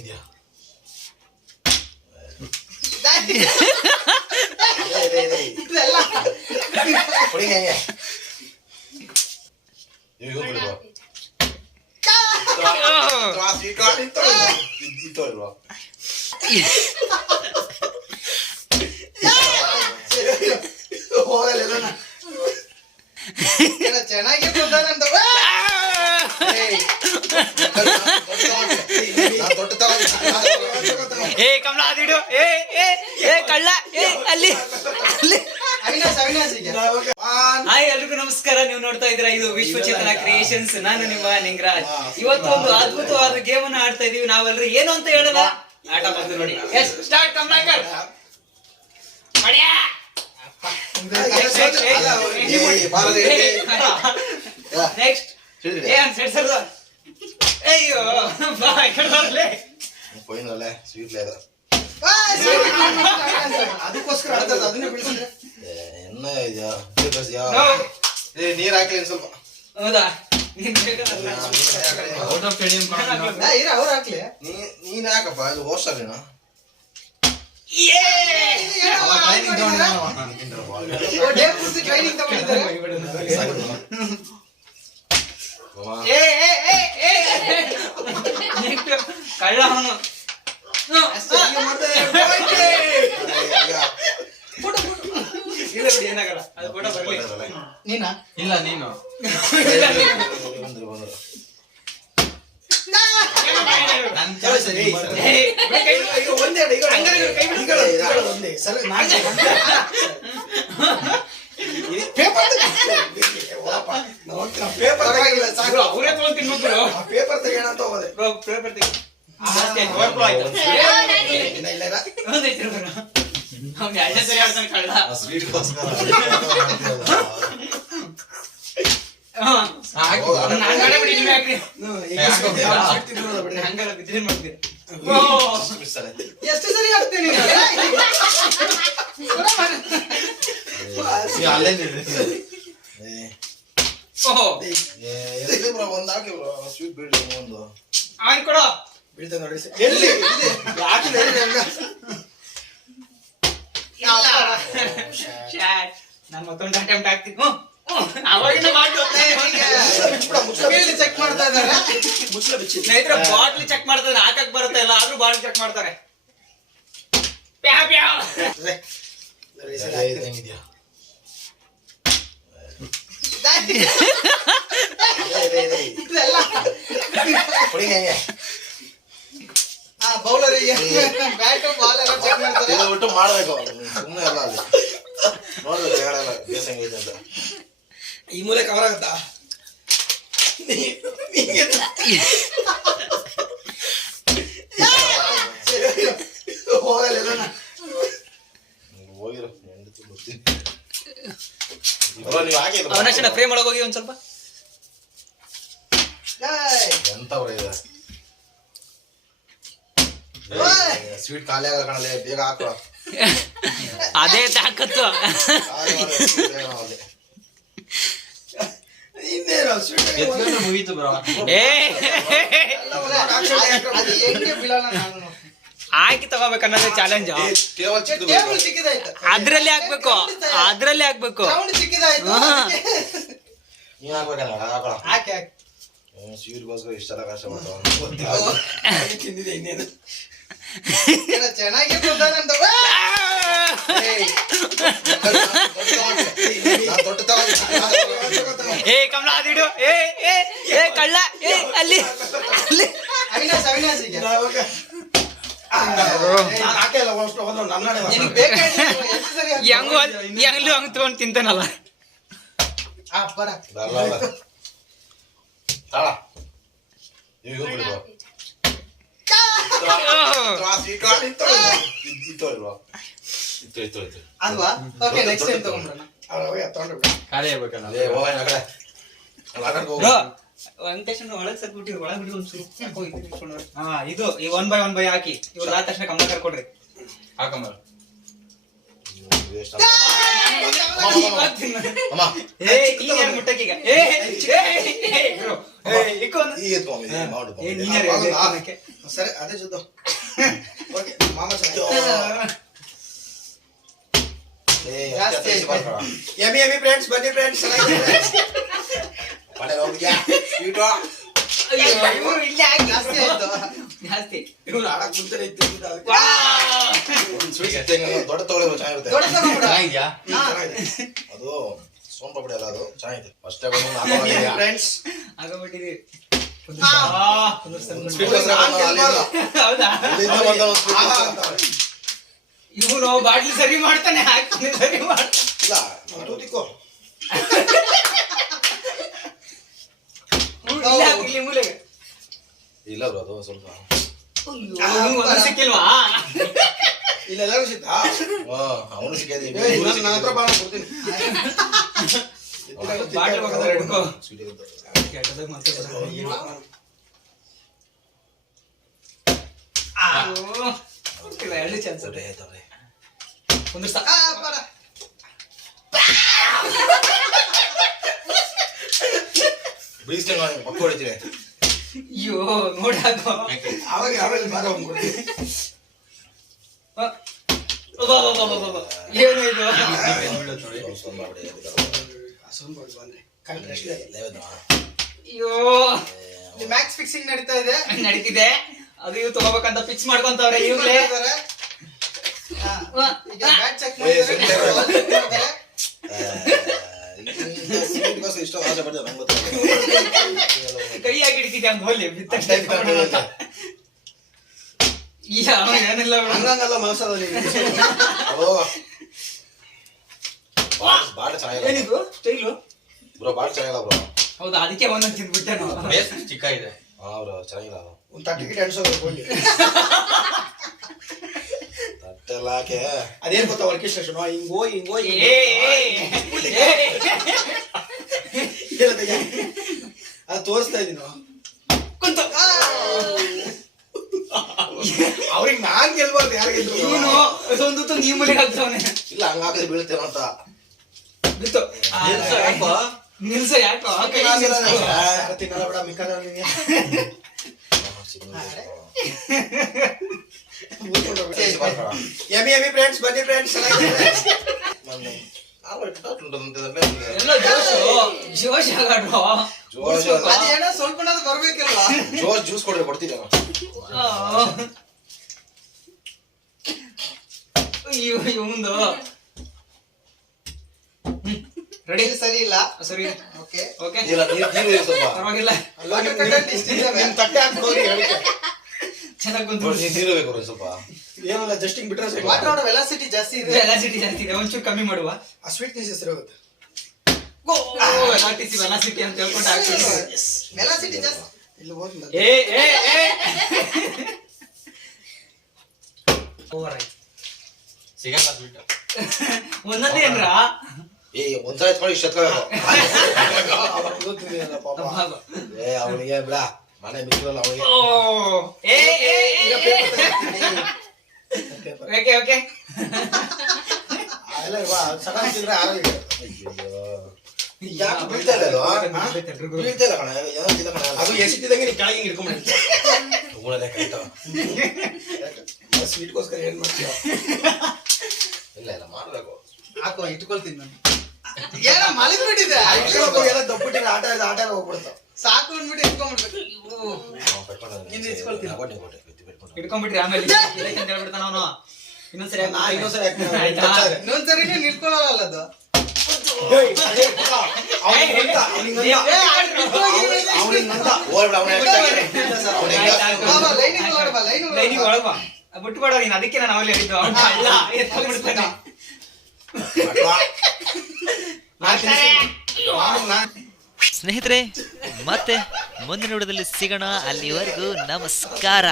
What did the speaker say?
ಇದೆಯಾ ಹೊಡಿ ಹೆಂಗೆ ಇವು ಬಿಡುವ ಇಲ್ವಾ ಹೋಗಲ್ಲ ಚೆನ್ನಾಗಿ ಏ ಕಮಲ ಅದಿಡು ಏ ಏ ಏ ಕಳ್ಳ ಏ ಅಲ್ಲಿ ಹಾಯ್ ಎಲ್ರಿಗೂ ನಮಸ್ಕಾರ. ನೀವು ನೋಡ್ತಾ ಇದ್ದೀರಾ ಇದು ವಿಶ್ವಚೇತನ ಕ್ರಿಯೇಷನ್ಸ್. ನಾನು ನಿಮ್ಮ ನಿಂಗರಾಜ್. ಇವತ್ತು ಒಂದು ಅದ್ಭುತವಾದ ಗೇಮ್ ಅನ್ನು ಆಡ್ತಾ ಇದೀವಿ. ನಾವೆಲ್ಲರೂ ಏನು ಅಂತ ಹೇಳಲ್ಲ, ಆಟ ಬಂದು ನೋಡಿ. ಸ್ಟಾರ್ಟ್ ಕಮಲಾಕರ್. ನೆಕ್ಸ್ಟ್ ಏನ್ ಸೆಡ್ಸರ್ ಅಯ್ಯೋ ಬಾ ಕರ್ದರ್ಲೆ ಪೋಯಿನಲ್ಲ ಸ್ವೀಟ್ ಲೇದ ಅದಕ್ಕೋಸ್ಕರ ಅದನ್ನೇ ಬಿಡಿಸಿದ್ರೆ ಎನ್ನ ಇದೆಯಾ ಏ ನೀರು ಹಾಕಲಿ ಸ್ವಲ್ಪ. ಹೌದಾ ನೀನ್ ಬೇಕಲ್ಲ ಔಟ್ ಆಫ್ ಸ್ಟೇಡಿಯಂ ಇರ ಅವ್ರು ಹಾಕ್ಲಿ ನೀನ್ ಯಾಕಪ್ಪ ಇದು ಹೋಸ್ಟ್ ಆಗೇನಾ ಟ್ರೈನಿಂಗ್ ತಗೊಂಡಿದ್ದಾರೆ. ಕಳ್ಳ ಅವನು ಏನಾಗಲ್ಲ ಅದು ಫೋಟೋ ಬರ್ಲಿ. ನೀನಾ ಇಲ್ಲ ನೀನು ಅವರೇ ತಗೊಂಡ್ ತಿನ್ಬೇಕು. ಪೇಪರ್ ತೆಗೋಣ ಅಂತ ಹೋದೆ. ಪೇಪರ್ ತೆಗಿ ಅವ್ನು ಎರಡನೇ ಸರಿ ಆಡ್ತಾನೆ ಕಳ್ಳ. ಸ್ವೀಟ್ ಎಷ್ಟು ಸರಿ ಆಡ್ತೇನೆ ಒಂದ್ ಹಾಕಿ ಸ್ವೀಟ್ ಬೀಳ್ಲಿ ಒಂದು ಅವನ್ ಕೊಡೋ ಬೀಳ್ತಾ ನೋಡಿ ಎಲ್ಲಿ ನಾನು ಮತ್ತೊಂದು ಅಟೆಂಪ್ಟ್ ಆಗ್ತೀನಿ. ಅವಾಗಿಂದ ಚೆಕ್ ಮಾಡ್ತಾ ಇದ್ದಾರೆ. ಸ್ನೇಹಿತರೆ ಬಾಟ್ಲಿ ಚೆಕ್ ಮಾಡ್ತಾರೆ, ಹಾಕಕ್ ಬರುತ್ತೆ ಇಲ್ಲ ಆದ್ರೂ ಬಾಟ್ಲಿ ಚೆಕ್ ಮಾಡ್ತಾರೆ. ಪ್ಯಾವ್ ಪ್ಯಾವ್ ಹೆಂಗಿದ್ಯಾ ಹೊಡಿ ಹೆಂಗೆ ಬೌಲರಿಗೆ ಬ್ಯಾಟ್ ಬಾಲ್ ಎಲ್ಲ ಚೆಕ್ ಮಾಡ್ತಾರೆ. ಬಿಟ್ಟು ಮಾಡ್ಬೇಕು ಸುಮ್ಮನೆ ಅಲ್ಲ ಅಲ್ಲಿ ನೋಡ್ಬೇಕು ಹೇಳಲ್ಲ ಬೇಸ್ ಹೆಂಗೈತೆ ಅಂತ. ಈ ಮೂಲೆ ಕವರ್ ಆಗುತ್ತಾ ಹೋಗಲ್ಲ ಹೋಗಿರೋ ಹೆಂಡತಿ ಗೊತ್ತೀನಿ. ನೀವು ಹಾಕಿದ್ರು ಅವನಷ್ಟೇ ಫ್ರೇಮ್ ಒಳಗೆ ಹೋಗಿ ಒಂದ್ ಸ್ವಲ್ಪ ಎಂತವ್ರ ಇದೆ ಸ್ವೀಟ್ ಖಾಲಿ ಆಗಲ್ಲ ಕಣಲೆ ಬೇಗ ಹಾಕುವ. ಅದೇ ತಾಕತ್ತು. ಇನ್ನೇನು ಎತ್ಕೊಂಡ್ರೆ ಮುಗೀತು ಬ್ರೋ. ಏ ಹೆಂಗೆ ಬೀಳಲ್ಲ ನಾನು ಹಾಕಿ ತಗೋಬೇಕನ್ನೋದೇ ಚಾಲೆಂಜ್. ಟೇಬಲ್ ಚಿಕ್ಕದು ಟೇಬಲ್ ಚಿಕ್ಕದಾಯ್ತು, ಅದ್ರಲ್ಲಿ ಹಾಕ್ಬೇಕು, ಅದ್ರಲ್ಲಿ ಹಾಕ್ಬೇಕು. ರೌಂಡ್ ಚಿಕ್ಕದಾಯ್ತು. ನೀನ್ ಹಾಕ್ಬೇಕಲ್ಲ ಹಾಕೋಣ. ಹಾಕಿ ಹಾಕಿ ಸ್ವೀಟ್ಗೋಸ್ಕರ ಇಷ್ಟೆಲ್ಲ ಕಷ್ಟ ಮಾಡ್ತಾವ. ತಿಂದಿದೆ ಇನ್ನೇನು ಚೆನ್ನಾಗಿ ಬಂದಾನಂತ. ದೊಡ್ಡ ತಗೊಂಡು ಏ ಕಮಲ ಅದಿಡು ಏ ಏ ಏ ಕಳ್ಳ ಏ ಅಲ್ಲಿ ಅವಿನಾಶ್ ಅವಿನಾಶಿಗೆ ಹೆಂಗು ಹೆಂಗ್ಲು ಹಂಗ್ ತಗೊಂಡ್ ತಿಂತಾನಲ್ಲ. ಅಲ್ವಾ? ಓಕೆ ನೆಕ್ಸ್ಟ್ ಟೈಮ್ ತಗೊಂಡ್ಬಿಡೋಣ. ಖಾಲಿ ಆಗ್ಬೇಕಲ್ಲ. ವೆಂಕಟೇಶನ್ ಒಳಗ್ ಸರ್ಬಿಟ್ಟು ಒಳಗ್ ಬಿಡಿ ಒಂಚೂರು. ಇದು ಈ 1 by 1 ಹಾಕಿ ಇವ್ರು ಆದ ತಕ್ಷಣ ಕಮಲ ಕರ್ಕೊಡ್ರಿ. ಹಾಕಂಬ ಇಷ್ಟ ಅಮ್ಮ ಏ ನೀನ್ ಯಾರು ಮುಟ್ಟಕ್ಕೀಗ ಏ bro. ಇಕ್ಕು ಒಂದು. ಈಗ ಎತ್ಕೊಂಬ ಮಾಡು ಏ ನೀನ್ ಯಾರು ಎತ್ಕೊಳಕ್ಕೆ? ಸರಿ ಅದೇ ಜೊತೆ ಓಕೆ ಮಾಮ ಜಾಸ್ತಿ ಆಯ್ತು. ಎಮ್ಮಿ ಫ್ರೆಂಡ್ಸ್ ಬನ್ನಿ ಫ್ರೆಂಡ್ಸ್ ಪಡೆ ಹೋಗ್ಯಾ ಸ್ವೀಟ್ ಅಯ್ಯೋ, ಇವ್ರು ಇಲ್ಲೇ ಹಾಕಿ. ಜಾಸ್ತಿ ಆಯ್ತು. ಜಾಸ್ತಿ. ಇವ್ರು ಆಡಕ್ ಮುಂಚೆನೆ ಇತ್ತು ವಾ! ಒಂದು ಸ್ವೀಟ್ ದೊಡ್ಡ ತಗೊಳ್ಳಿ ಚೆನ್ನಾಗಿರುತ್ತೆ ದೊಡ್ಡ ತಗೊಂಡ್ಬಿಡು. ಚೆನ್ನಾಗಿದ್ಯಾ ಅದು ಸೋನ್ ಪಾಪಡಿ ಅಲ್ಲ ಅದು ಚೆನ್ನಾಗಿದೆ ಅಷ್ಟೇ ಬಂದು ಫ್ರೆಂಡ್ಸ್ ಆಗೋಗ್ಬಿಟ್ಟಿದೆ. ಹಾ. ಸ್ವೀಟ್ ಹೌದಾ? ಇವನು ಬಾಟ್ಲಿ ಸರಿ ಮಾಡ್ತಾನೆ, ಹಾಕ್ತಾನೆ ಸರಿ ಮಾಡ್ತಾನೆ. ಇಲ್ಲ ಅದು ತಿಕ್ಕೋ ಇಲ್ಲೇ ಹಾಕು, ಇಲ್ಲಿ ಮೂಲೆಗೆ. ಇಲ್ಲ ಬ್ರೋ ಅದು ಸ್ವಲ್ಪ ಒಂದು ಸಿಕ್ಕಿಲ್ವಾ? ಇಲ್ಲೆಲ್ಲರೂ ಸಿಗ್ತಾ ಅವನು ಸಿಕ್ಕಿದೆ ನನ್ನ ಹತ್ರ ಬಾಣ ಕೊಡ್ತೀನಿ ಬಾಟ್ಲಿ ಬೇಕಾದ್ರೆ ಹಿಡ್ಕೊ. ಸ್ವೀಟ್ ಇರುತ್ತೆ ಕೆಟ್ಟದಾಗ ಮತ್ತೆ ಎರಡು ಚಾನ್ಸ್ ಒಂದು ಬೀಸ್ಟಂಗ್ ಪಕ್ಕ ಹೊಡಿತೀನಿ ಅಯ್ಯೋ ನೋಡಾಕೋ. ಆವಾಗ ಆಮೇಲೆ ಬಾರ ಹೋಗ್ಬಿಡ್ತೀನಿ ಏನು ಇದು? ಸೋನ್ ಪಾಪಡಿ ಬಂದ್ರೆ ಕರೆಕ್ಟ್ ಅಷ್ಟೇ ಅಯ್ಯೋ ಮ್ಯಾಕ್ಸ್ ಫಿಕ್ಸಿಂಗ್ ನಡೀತಾ ಇದೆ ನಡೀತಿದೆ. ಅದು ಇವ್ ತಗೋಬೇಕಂತ ಫಿಕ್ಸ್ ಮಾಡ್ಕೊಂತವ್ರೆ ಇವ್ಲೇ. ಈಗ ಬ್ಯಾಟ್ ಚೆಕ್ ಮಾಡ್ತಾರೆ ಇಷ್ಟ ಆಸೆ ಪಡ್ತಾರೆ ನಂಗೆ ಗೊತ್ತಿಲ್ಲ ಕೈಯಾಗಿ ಹಿಡಿತಿದ್ದೆ ಹಂಗ ಹೋಲಿ ಏನಿಲ್ಲ ಹಂಗಂಗಲ್ಲ ಮನಸ್ಸಲ್ಲಿ ಅದು ಬಾಳ ಚೆನ್ನಾಗಿಲ್ಲ ಏನಿದು ಸ್ಟೈಲು? ಬ್ರೋ ಬಾಳ ಚೆನ್ನಾಗಿಲ್ಲ ಬ್ರೋ ಹೌದಾ, ಅದಕ್ಕೆ ಒಂದೊಂದು ತಿಂದ್ಬಿಟ್ಟೆ ನಾವು. ಬೇಸ್ ಚಿಕ್ಕ ಇದೆ ಹಾ ಬ್ರೋ ಚೆನ್ನಾಗಿಲ್ಲ ಅದು ಒಂದು ಟಿಕೆಟ್ ಅನ್ಸೋದು ಹೋಗಿ ತಟ್ಟೆಲ್ಲ ಹಾಕಿ ಅದೇನ್ ಗೊತ್ತಾ ಆರ್ಕೆಸ್ಟ್ರೇಷನ್ ಹಿಂಗ್ ಹೋಗಿ ಅದು ತೋರಿಸ್ತಾ ಇದೀನಿ ಕುಂತು ಅವ್ರಿಗೆ ನಾನ್ ಗೆಲ್ಬಾರ್ದು ಯಾರು ಗೆದ್ರು ಇವನು ಅದೊಂದು ನೀ ಮುಲಿಗೆ ಹಾಕ್ತವನೆ. ಇಲ್ಲ ಹಂಗ ಹಾಕಿದ್ರೆ ಬೀಳ್ತೇನೋ ಅಂತ ಬಿತ್ತು ಯಾಕೋ ನಿಲ್ಸು, ಯಾಕೋ ಕೈ ನಿಲ್ಸು. ತಿನ್ನಲ್ಲ ಬಿಡ ಮಿಕ್ಕಾದ ಎಮ್ಮಿ ಫ್ರೆಂಡ್ಸ್ ಬನ್ನಿ ಫ್ರೆಂಡ್ಸ್ ಎಲ್ಲ ಜೋಶ್ ಆಗಾಡ್ರು. ಅದೇನೋ ಸ್ವಲ್ಪ ಬರ್ಬೇಕಲ್ವಾ ಜ್ಯೂಸ್ ಕೊಡ್ರಿ ಕೊಡ್ತೀನಿ ಇವಂದು ರೆಡಿ ಸರಿ ಇಲ್ಲ ಸರಿ ಓಕೆ ಓಕೆ ಇಲ್ಲ ನೀರು ಸ್ವಲ್ಪ ಪರವಾಗಿಲ್ಲ. ನಿಮ್ ತಟ್ಟೆ ಹಾಕ್ಬಿಡೋರಿ ಹೇಳಿಕೆ ಚೆನ್ನಾಗಿ ಕುಂತು ನೋಡಿ, ನೀರು ಬೇಕು ನೋಡಿ ಸ್ವಲ್ಪ ಏನಲ್ಲ ಜಸ್ಟಿಂಗ್ ಬಿಟ್ರೆ ವಾಟರ್ ವೆಲಾಸಿಟಿ ಜಾಸ್ತಿ ಇದೆ ವೆಲಾಸಿಟಿ ಜಾಸ್ತಿ ಇದೆ, ಒಂಚೂರು ಕಮ್ಮಿ ಮಾಡುವ. ಆ ಸ್ವೀಟ್ನೆಸ್ ಹೆಸರು ಹೋಗುತ್ತೆ ವೆಲಾಸಿಟಿ ಅಂತ ಹೇಳ್ಕೊಂಡು ಹಾಕ್ತೀವಿ. ವೆಲಾಸಿಟಿ ಜಾಸ್ತಿ ಇಲ್ಲಿ ಹೋಗಿ ಏ ಏ ಏ ಓವರ್ ಆಯ್ತು. ಸಿಗಲ್ಲ ಬಿಟ್ಟು ಒಂದೊಂದೇ ಏನ್ರ ಒಂದ್ಸಲ ಎತ್ಕೊಂಡು ಇಷ್ಟ ಪಾಪ ಅವನಿಗೆ ಬಿಡ ಮನೆ ಬಿಟ್ಟಿರಲ್ಲ ಅವನಿಗೆ ಏ ಏ ಓಕೆ ಓಕೆ ಎಲ್ಲ ಸಡನ್ ತಿಂದ್ರೆ ಆರೋಗ್ಯ ಯಾಕೆ ಬೀಳ್ತಾ ಇಲ್ಲ ಅದು ಬೀಳ್ತಾ ಇಲ್ಲ ಕಣ ಏನೋ ತಿಂದ ಕಣ ಅದು ಎಸಿಟ್ಟಿದಂಗೆ ನೀವು ಕೆಳಗೆ ಹಿಡ್ಕೊಂಡ್ಬಿಡಿ ತಗೊಳ್ಳೋದೇ ಕರೆಕ್ಟ್ ಸ್ವೀಟ್ಗೋಸ್ಕರ ಏನ್ ಮಾಡ್ತೀಯ ಇಲ್ಲ ಇಲ್ಲ ಮಾಡ್ಬೇಕು ಹಾಕೋ ಇಟ್ಕೊಳ್ತೀನಿ ನಾನು ಏನೋ ಮಲಗ್ಬಿಟ್ಟಿದೆ ಎಲ್ಲ ದಬ್ಬಿಟ್ಟಿದ್ರೆ ಆಟ ಹೋಗ್ಬಿಡ್ತಾವ ಸಾಕು ಅಂದ್ಬಿಟ್ಟು ಇಟ್ಕೊಂಡ್ಬಿಡ್ಬೇಕು ಹಿಂದೆ ಇಸ್ಕೊಳ್ತೀನಿ. ಹಿಡ್ಕೊಂಡ್ಬಿಟ್ರಿ ಆಮೇಲೆ ಅಂತ ಹೇಳ್ಬಿಡ್ತಾನ ಅವನು. ಇನ್ನೊಂದ್ಸರಿ ಇನ್ನೊಂದ್ಸರಿ ಆಯ್ತಾ? ಇನ್ನೊಂದ್ಸರಿ ನಿಲ್ಕೊಳ್ಳಲ್ಲ ಅದು ಲೈನಿಗೆ ಒಳಗ ಬಿಟ್ಬೇಡ ನೀನು, ಅದಕ್ಕೆ ನಾನು ಅವಲ್ಲಿ ಹೇಳಿದ್ದು. ಅಲ್ಲ ಎತ್ಕೊಂಡ್ಬಿಡ್ತಾನೆ. ಸ್ನೇಹಿತರೆ, ಮತ್ತೆ ಮುಂದಿನ ವಿಡಿಯೋದಲ್ಲಿ ಸಿಗೋಣ. ಅಲ್ಲಿವರೆಗೂ ನಮಸ್ಕಾರ.